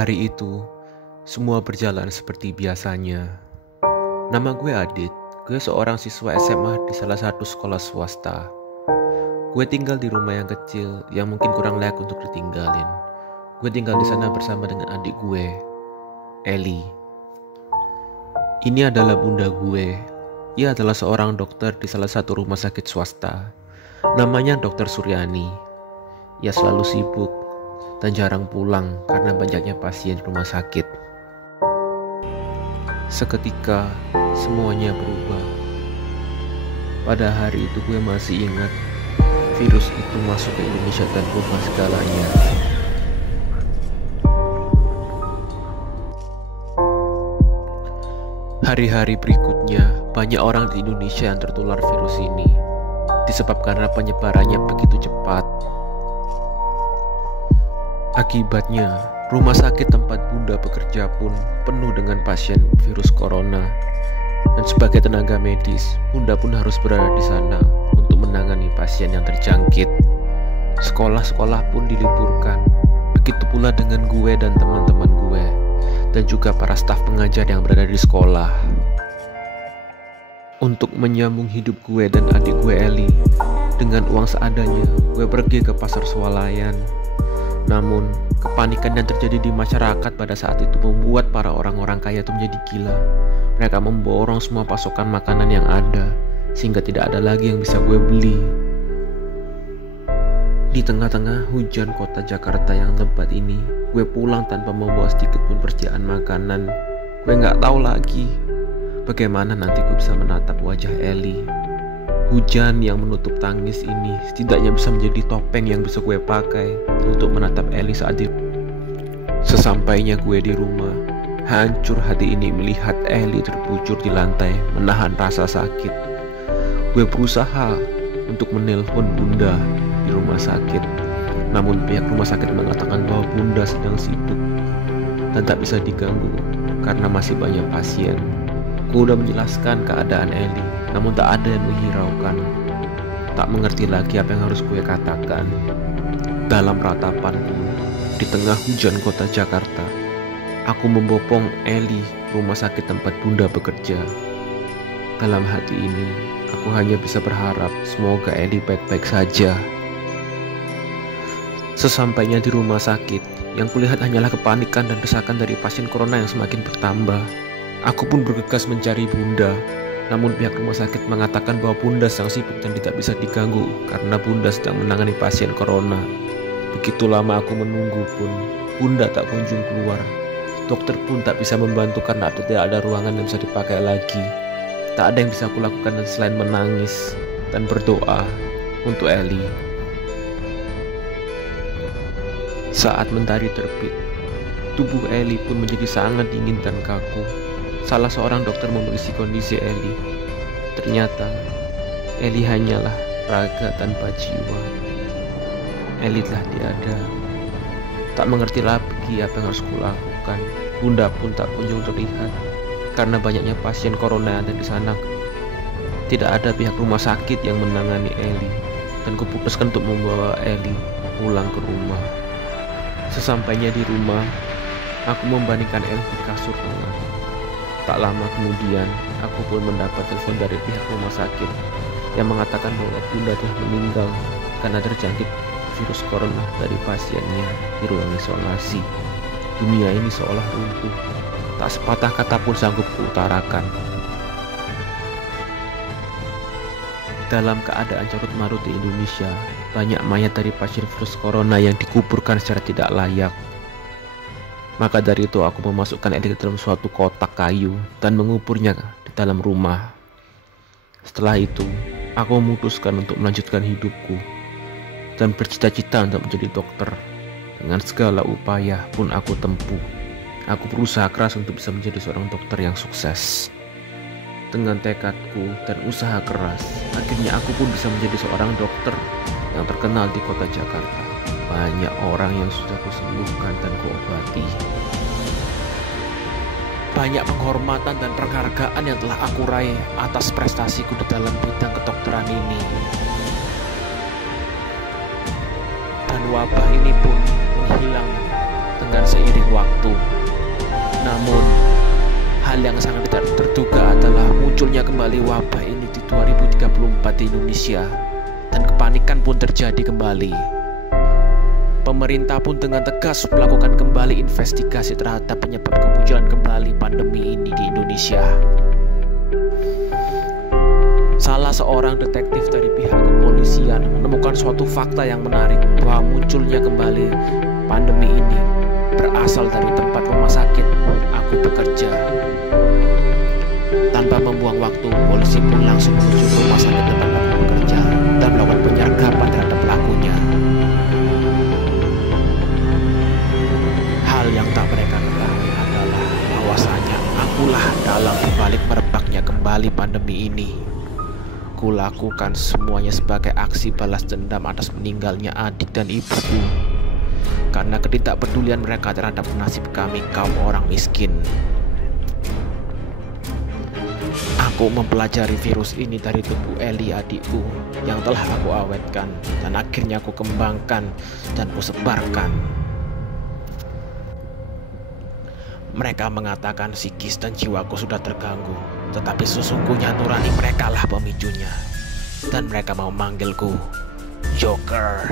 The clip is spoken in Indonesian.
Hari itu, semua berjalan seperti biasanya. Nama gue Adit, gue seorang siswa SMA di salah satu sekolah swasta. Gue tinggal di rumah yang kecil yang mungkin kurang layak untuk ditinggalin. Gue tinggal di sana bersama dengan adik gue, Eli. Ini adalah bunda gue. Ia adalah seorang dokter di salah satu rumah sakit swasta. Namanya Dr. Suryani. Ia selalu sibuk dan jarang pulang karena banyaknya pasien di rumah sakit. Seketika semuanya berubah. Pada hari itu gue masih ingat virus itu masuk ke Indonesia dan berubah segalanya. Hari-hari berikutnya banyak orang di Indonesia yang tertular virus ini disebabkan karena penyebarannya begitu cepat. Akibatnya, rumah sakit tempat bunda bekerja pun penuh dengan pasien virus corona. Dan sebagai tenaga medis, bunda pun harus berada di sana untuk menangani pasien yang terjangkit. Sekolah-sekolah pun diliburkan. Begitu pula dengan gue dan teman-teman gue, dan juga para staf pengajar yang berada di sekolah. Untuk menyambung hidup gue dan adik gue Eli, dengan uang seadanya, gue pergi ke pasar swalayan. Namun, kepanikan yang terjadi di masyarakat pada saat itu membuat para orang-orang kaya itu menjadi gila. Mereka memborong semua pasokan makanan yang ada, sehingga tidak ada lagi yang bisa gue beli. Di tengah-tengah hujan kota Jakarta yang lebat ini, gue pulang tanpa membawa sedikit pun persediaan makanan. Gue gak tahu lagi bagaimana nanti gue bisa menatap wajah Eli. Hujan yang menutup tangis ini setidaknya bisa menjadi topeng yang bisa gue pakai untuk menatap Eli saat itu. Sesampainya gue di rumah, hancur hati ini melihat Eli terbujur di lantai menahan rasa sakit. Gue berusaha untuk menelpon bunda di rumah sakit, namun pihak rumah sakit mengatakan bahwa bunda sedang sibuk dan tak bisa diganggu karena masih banyak pasien. Gue udah menjelaskan keadaan Eli, namun tak ada yang menghiraukan. Tak mengerti lagi apa yang harus gue katakan. Dalam ratapanku, di tengah hujan kota Jakarta, aku membopong Eli ke rumah sakit tempat bunda bekerja. Dalam hati ini, aku hanya bisa berharap semoga Eli baik-baik saja. Sesampainya di rumah sakit, yang kulihat hanyalah kepanikan dan desakan dari pasien corona yang semakin bertambah. Aku pun bergegas mencari bunda, namun pihak rumah sakit mengatakan bahwa bunda sedang sibuk dan tidak bisa diganggu karena bunda sedang menangani pasien corona. Begitu lama aku menunggu pun, bunda tak kunjung keluar. Dokter pun tak bisa membantu karena tidak ada ruangan yang bisa dipakai lagi. Tak ada yang bisa aku lakukan selain menangis dan berdoa untuk Eli. Saat mentari terbit, tubuh Eli pun menjadi sangat dingin dan kaku. Salah seorang dokter memeriksa kondisi Eli. Ternyata Eli hanyalah raga tanpa jiwa. Eli telah tiada. Tak mengerti lagi apa yang harus kulakukan. Bunda pun tak kunjung terlihat karena banyaknya pasien corona yang ada di sana. Tidak ada pihak rumah sakit yang menangani Eli, dan kuputuskan untuk membawa Eli pulang ke rumah. Sesampainya di rumah, aku membandingkan Eli di kasur tengah. Tak lama kemudian, aku pun mendapat telepon dari pihak rumah sakit yang mengatakan bahwa bunda telah meninggal karena terjangkit virus corona dari pasiennya di ruang isolasi. Dunia ini seolah runtuh, tak sepatah kata pun sanggup kuutarakan. Dalam keadaan carut marut di Indonesia, banyak mayat dari pasien virus corona yang dikuburkan secara tidak layak. Maka dari itu aku memasukkan Eli ke dalam suatu kotak kayu dan menguburnya di dalam rumah. Setelah itu, aku memutuskan untuk melanjutkan hidupku dan bercita-cita untuk menjadi dokter. Dengan segala upaya pun aku tempuh. Aku berusaha keras untuk bisa menjadi seorang dokter yang sukses. Dengan tekadku dan usaha keras, akhirnya aku pun bisa menjadi seorang dokter yang terkenal di kota Jakarta. Banyak orang yang sudah kusembuhkan dan kuobati. Banyak penghormatan dan penghargaan yang telah aku raih atas prestasiku di dalam bidang kedokteran ini. Dan wabah ini pun menghilang dengan seiring waktu. Namun, hal yang sangat tidak terduga adalah munculnya kembali wabah ini di 2034 di Indonesia, dan kepanikan pun terjadi kembali. Pemerintah pun dengan tegas melakukan kembali investigasi terhadap penyebab kemunculan kembali pandemi ini di Indonesia. Salah seorang detektif dari pihak kepolisian menemukan suatu fakta yang menarik bahwa munculnya kembali pandemi ini berasal dari tempat rumah sakit aku bekerja. Tanpa membuang waktu, polisi pun langsung menuju ke rumah sakit tempat aku bekerja dan melakukan penyergapan terhadap pelakunya. Hal yang tak mereka ketahui adalah bahwasanya akulah dalang dibalik merebaknya kembali pandemi ini. Kulakukan semuanya sebagai aksi balas dendam atas meninggalnya adik dan ibuku, karena ketidakpedulian mereka terhadap nasib kami kaum orang miskin. Aku mempelajari virus ini dari tubuh Eli adikku yang telah aku awetkan, dan akhirnya aku kembangkan dan kusebarkan. Mereka mengatakan psikis dan jiwaku sudah terganggu, tetapi sesungguhnya nurani mereka lah pemicunya. Dan mereka mau manggilku Joker.